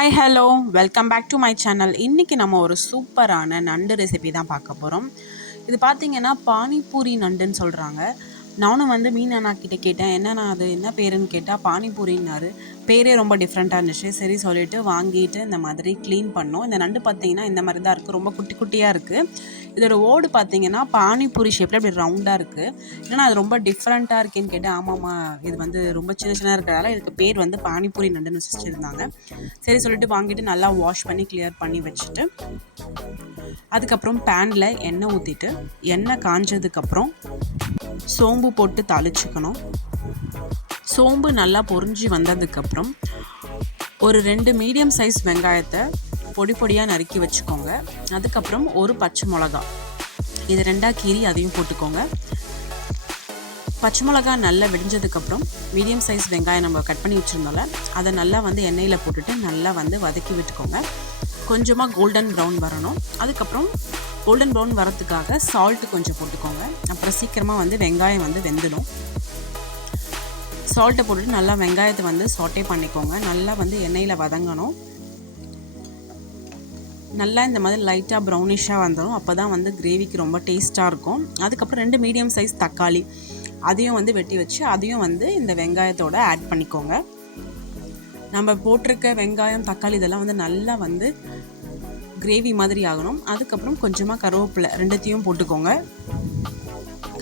Hi hello welcome back to my channel இன்றைக்கி நம்ம ஒரு சூப்பரான நண்டு ரெசிபி தான் பார்க்க போகிறோம் இது பார்த்திங்கன்னா பானிபூரி நண்டுன்னு சொல்கிறாங்க நானும் வந்து மீன் அண்ணா கேட்டேன் என்னண்ணா அது? என்ன பேருன்னு கேட்டால் பானிபூரின்னாரு. பேரே ரொம்ப டிஃப்ரெண்ட்டாக இருந்துச்சு. சரி சொல்லிட்டு வாங்கிட்டு இந்த மாதிரி க்ளீன் பண்ணோம். இந்த நண்டு பார்த்தீங்கன்னா இந்த மாதிரி தான் இருக்குது ரொம்ப குட்டி குட்டியாக இருக்குது இதோட ஓடு பார்த்தீங்கன்னா பானிபூரி ஷேப்பில் அப்படி ரவுண்டாக இருக்குது ஏன்னா அது ரொம்ப டிஃப்ரெண்ட்டாக இருக்கேன்னு கேட்டால் ஆமாம்மா இது வந்து ரொம்ப சின்ன சின்னதாக இருக்கிறதால இதுக்கு பேர் வந்து பானிபூரி நண்டுன்னு வச்சுருந்தாங்க. சரி சொல்லிட்டு வாங்கிட்டு நல்லா வாஷ் பண்ணி கிளியர் பண்ணி வச்சுட்டு அதுக்கப்புறம் பேனில் எண்ணெய் ஊற்றிட்டு எண்ணெய் காஞ்சதுக்கப்புறம் சோம்பு போட்டு தாளிச்சுக்கணும். சோம்பு நல்லா பொறிஞ்சி வந்ததுக்கப்புறம் ஒரு ரெண்டு மீடியம் சைஸ் வெங்காயத்தை பொடி பொடியாக நறுக்கி வச்சுக்கோங்க. அதுக்கப்புறம் ஒரு பச்சை மிளகா. இது ரெண்டாக கீரி அதையும் போட்டுக்கோங்க. பச்சை மிளகா நல்லா வெடிஞ்சதுக்கப்புறம் மீடியம் சைஸ் வெங்காயம் நம்ம கட் பண்ணி வச்சுருந்தோம்ல அதை நல்லா வந்து எண்ணெயில் போட்டுட்டு நல்லா வந்து வதக்கி விட்டுக்கோங்க. கொஞ்சமாக கோல்டன் ப்ரௌன் வரணும். அதுக்கப்புறம் கோல்டன் ப்ரௌன் வரத்துக்காக சால்ட்டு கொஞ்சம் போட்டுக்கோங்க. அப்புறம் சீக்கிரமாக வந்து வெங்காயம் வந்து வெந்துடும். சால்ட்டை போட்டுட்டு நல்லா வெங்காயத்தை வந்து சாட்டே பண்ணிக்கோங்க. நல்லா வந்து எண்ணெயில் வதங்கணும். நல்லா இந்த மாதிரி லைட்டாக ப்ரௌனிஷாக வந்துடும் அப்போ தான் வந்து கிரேவிக்கு ரொம்ப டேஸ்ட்டாக இருக்கும். அதுக்கப்புறம் ரெண்டு மீடியம் சைஸ் தக்காளி. அதையும் வந்து வெட்டி வச்சு அதையும் வந்து இந்த வெங்காயத்தோடு ஆட் பண்ணிக்கோங்க. நம்ம போட்டிருக்க வெங்காயம் தக்காளி இதெல்லாம் வந்து நல்லா வந்து கிரேவி மாதிரி ஆகணும். அதுக்கப்புறம் கொஞ்சமாக கருவேப்பிலை ரெண்டுத்தையும் போட்டுக்கோங்க.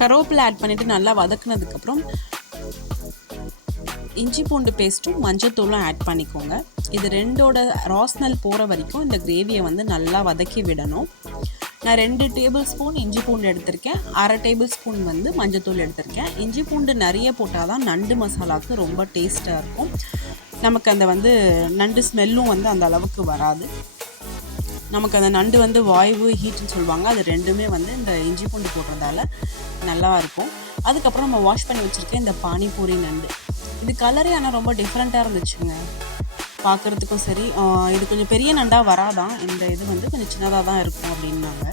கருவேப்பிலை ஆட் பண்ணிவிட்டு நல்லா வதக்குனதுக்கப்புறம் இஞ்சி பூண்டு பேஸ்ட்டும் மஞ்சத்தூளும் ஆட் பண்ணிக்கோங்க. இது ரெண்டோட ராஸ்னல் போகிற வரைக்கும் இந்த கிரேவியை வந்து நல்லா வதக்கி விடணும். நான் ரெண்டு டேபிள் ஸ்பூன் இஞ்சி பூண்டு எடுத்திருக்கேன். அரை டேபிள் ஸ்பூன் வந்து மஞ்சத்தூள் எடுத்திருக்கேன். இஞ்சி பூண்டு நிறைய போட்டால் தான் நண்டு மசாலாவுக்கு ரொம்ப டேஸ்ட்டாக இருக்கும். நமக்கு அந்த வந்து நண்டு ஸ்மெல்லும் வந்து அந்த அளவுக்கு வராது. நமக்கு அந்த நண்டு வந்து வாய்வு ஹீட்னு சொல்லுவாங்க. அது ரெண்டுமே வந்து இந்த இஞ்சி பூண்டு போடுறதால நல்லா இருக்கும். அதுக்கப்புறம் நம்ம வாஷ் பண்ணி வச்சுருக்க இந்த பானிபூரி நண்டு. இது கலரே ஆனால் ரொம்ப டிஃப்ரெண்ட்டாக இருந்துச்சுங்க. பார்க்குறதுக்கும் சரி. இது கொஞ்சம் பெரிய நண்டாக வராதான் இந்த இது வந்து கொஞ்சம் சின்னதாக தான் இருக்கும் அப்படின்னாங்க.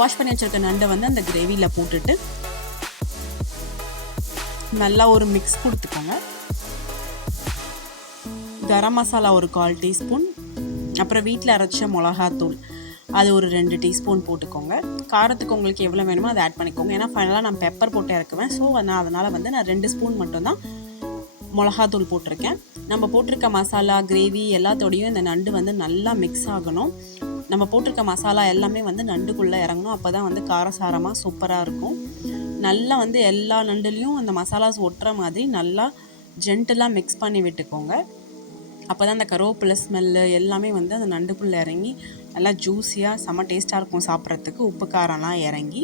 வாஷ் பண்ணி வச்சுருக்க நண்டை வந்து அந்த கிரேவியில் போட்டுட்டு நல்லா ஒரு மிக்ஸ் கொடுத்துக்கோங்க. கரம் மசாலா ஒரு கால் டீஸ்பூன். அப்புறம் வீட்டில் அரைச்ச மிளகாத்தூள். அது ஒரு ரெண்டு டீஸ்பூன் போட்டுக்கோங்க. காரத்துக்கு உங்களுக்கு எவ்வளோ வேணுமோ அதை ஆட் பண்ணிக்கோங்க. ஏன்னா ஃபைனலாக நான் பெப்பர் போட்டு இறக்குவேன். ஸோ நான் அதனால் வந்து நான் ரெண்டு ஸ்பூன் மட்டும்தான் மிளகாத்தூள் போட்டிருக்கேன். நம்ம போட்டிருக்க மசாலா கிரேவி எல்லாத்தோடையும் இந்த நண்டு வந்து நல்லா மிக்ஸ் ஆகணும். நம்ம போட்டிருக்க மசாலா எல்லாமே வந்து நண்டுக்குள்ளே இறங்கணும். அப்போ தான் வந்து காரசாரமாக சூப்பராக இருக்கும். நல்லா வந்து எல்லா நண்டுலேயும் அந்த மசாலாஸ் ஒட்டுற மாதிரி நல்லா ஜென்டலாக மிக்ஸ் பண்ணி விட்டுக்கோங்க. அப்போ தான் அந்த கருவேப்பிலை ஸ்மெல்லு எல்லாமே வந்து அந்த நண்டுக்குள்ளே இறங்கி நல்லா ஜூஸியாக செம்ம டேஸ்ட்டாக இருக்கும் சாப்பிட்றதுக்கு. உப்பு காரம்லாம் இறங்கி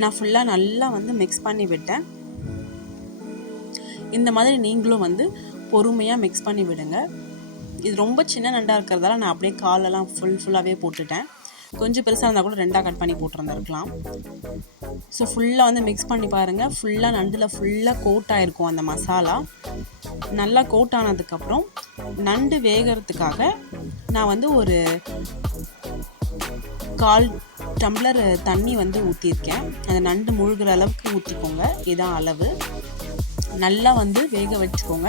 நான் ஃபுல்லாக நல்லா வந்து மிக்ஸ் பண்ணி விட்டேன். இந்த மாதிரி நீங்களும் வந்து பொறுமையாக மிக்ஸ் பண்ணி விடுங்க. இது ரொம்ப சின்ன நண்டாக இருக்கிறதால நான் அப்படியே காலெல்லாம் ஃபுல் ஃபுல்லாகவே போட்டுட்டேன். கொஞ்சம் பெருசாக இருந்தால் கூட ரெண்டாக கட் பண்ணி போட்டிருந்துருக்கலாம். ஸோ ஃபுல்லாக வந்து மிக்ஸ் பண்ணி பாருங்கள் ஃபுல்லாக நண்டில் ஃபுல்லாக கோட் ஆகிருக்கும் அந்த மசாலா. நல்லா கோட் ஆனதுக்கப்புறம் நண்டு வேகிறதுக்காக நான் வந்து ஒரு கால் டம்ளர் தண்ணி வந்து ஊற்றிருக்கேன் அந்த நண்டு முழுகிற அளவுக்கு ஊற்றிக்கோங்க இதான் அளவு. நல்லா வந்து வேக வச்சுக்கோங்க.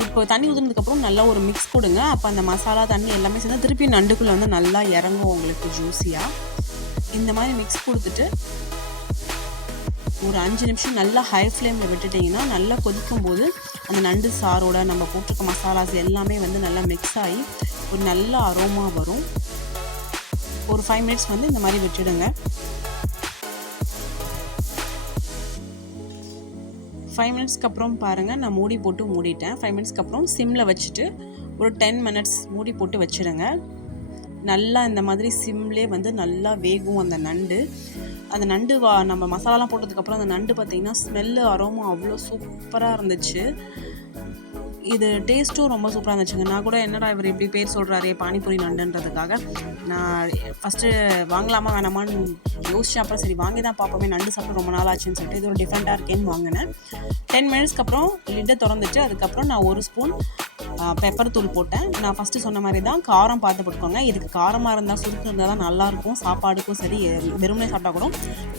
இப்போ தண்ணி ஊற்றுனதுக்கப்புறம் நல்லா ஒரு மிக்ஸ் கொடுங்க. அப்போ அந்த மசாலா தண்ணி எல்லாமே சேர்ந்து திருப்பி நண்டுக்குள்ளே வந்து நல்லா இறங்கும் உங்களுக்கு ஜூஸியாக இந்த மாதிரி மிக்ஸ் கொடுத்துட்டு ஒரு அஞ்சு நிமிஷம் நல்லா ஹை ஃப்ளேமில் விட்டுட்டிங்கன்னா நல்லா கொதிக்கும் போது அந்த நண்டு சாரோட நம்ம போட்டிருக்க மசாலாஸ் எல்லாமே வந்து நல்லா மிக்ஸ் ஆகி ஒரு நல்ல அரோமா வரும். ஒரு ஃபைவ் மினிட்ஸ் வந்து இந்த மாதிரி விட்டுடுங்க. ஃபைவ் மினிட்ஸ்க்கு அப்புறம் பாருங்கள் நான் மூடி போட்டு மூடிட்டேன். ஃபைவ் மினிட்ஸ்க்கு அப்புறம் சிம்மில் வச்சுட்டு ஒரு டென் மினிட்ஸ் மூடி போட்டு வச்சுருங்க. நல்லா இந்த மாதிரி சிம்லே வந்து நல்லா வேகும் அந்த நண்டு. அந்த நண்டு வா நம்ம மசாலாலாம் போட்டதுக்கப்புறம் அந்த நண்டு பார்த்திங்கன்னா ஸ்மெல்லு அரோமா அவ்வளோ சூப்பராக இருந்துச்சு. இது டேஸ்ட்டும் ரொம்ப சூப்பராக இருந்துச்சுங்க. நான் கூட என்னடா இவர் இப்படி பேர் சொல்கிறாரே பானிபூரி நண்டுன்றதுக்காக. நான் ஃபஸ்ட்டு வாங்கலாமா வேணாமான்னு யோசிச்சேன். அப்புறம் சரி வாங்கி தான் பார்ப்போமே. நண்டு சாப்பிட்டு ரொம்ப நாள் ஆச்சுன்னு சொல்லிட்டு இது ஒரு டிஃப்ரெண்ட்டாக இருக்கேன்னு வாங்கினேன். டென் மினிட்ஸ்க்கு அப்புறம் லிட்டை திறந்துச்சு. அதுக்கப்புறம் நான் ஒரு ஸ்பூன் பெப்பர் தூள் போட்டேன். நான் ஃபஸ்ட்டு சொன்ன மாதிரி தான் காரம் பார்த்து போட்டுக்கோங்க. இதுக்கு காரமாக இருந்தால் சுருக்கு இருந்தால் தான் நல்லாயிருக்கும். சாப்பாடுக்கும் சரி வெறுமனே சாப்பிட்டா கூட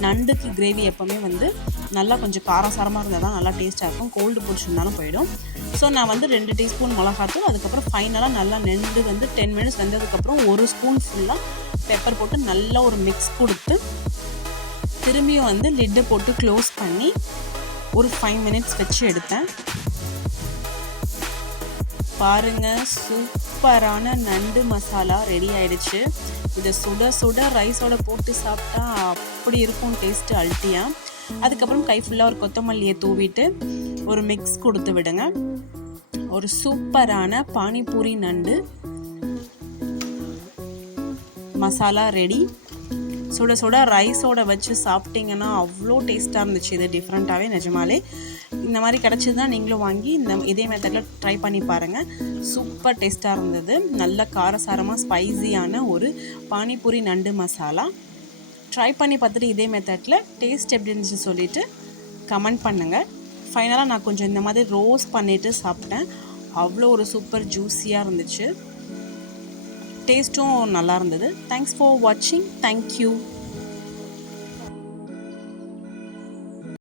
நண்டுக்கு கிரேவி எப்போவுமே வந்து நல்லா கொஞ்சம் காரசாரமாக இருந்தால் தான் நல்லா டேஸ்ட்டாக இருக்கும். கோல்டு பிடிச்சிருந்தாலும் போயிடும். ஸோ நான் வந்து ரெண்டு டீஸ்பூன் மிளகாத்தூள் அதுக்கப்புறம் ஃபைனலாக நல்லா நெண்டு வந்து டென் மினிட்ஸ் வெந்ததுக்கப்புறம் ஒரு ஸ்பூன் ஃபுல்லாக பெப்பர் போட்டு நல்லா ஒரு மிக்ஸ் கொடுத்து திரும்பியும் வந்து லிட்டு போட்டு க்ளோஸ் பண்ணி ஒரு ஃபைவ் மினிட்ஸ் வச்சு எடுத்தேன். பாருங்க சூப்பரான நண்டு மசாலா ரெடி ஆயிடுச்சு. இதை சுட சுட ரைஸோட போட்டு சாப்பிட்டா அப்படி இருக்கும் டேஸ்ட்டு அல்ட்டியா அதுக்கப்புறம் கை ஃபுல்லாக ஒரு கொத்தமல்லியை தூவிட்டு ஒரு மிக்ஸ் கொடுத்து விடுங்க. ஒரு சூப்பரான பானிபூரி நண்டு மசாலா ரெடி சுட சுட ரைஸோட வச்சு சாப்பிட்டீங்கன்னா அவ்வளோ டேஸ்ட்டாக இருந்துச்சு. இது டிஃப்ரெண்ட்டாகவே நிஜமாலே. இந்த மாதிரி கிடச்சதுன்னா நீங்களும் வாங்கி இந்த இதே மெத்தடில் ட்ரை பண்ணி பாருங்கள் சூப்பர் டேஸ்ட்டாக இருந்தது. நல்ல காரசாரமாக ஸ்பைஸியான ஒரு பானிபூரி நண்டு மசாலா. ட்ரை பண்ணி பார்த்துட்டு இதே மெத்தடில் டேஸ்ட் எப்படி இருந்துச்சு சொல்லிவிட்டு கமெண்ட் பண்ணுங்கள் ஃபைனலாக நான் கொஞ்சம் இந்த மாதிரி ரோஸ் பண்ணிவிட்டு சாப்பிட்டேன். அவ்வளோ ஒரு சூப்பர் ஜூஸியாக இருந்துச்சு. டேஸ்ட்டும் நல்லா இருந்தது. தேங்க்ஸ் ஃபார் வாட்சிங் தேங்க்யூ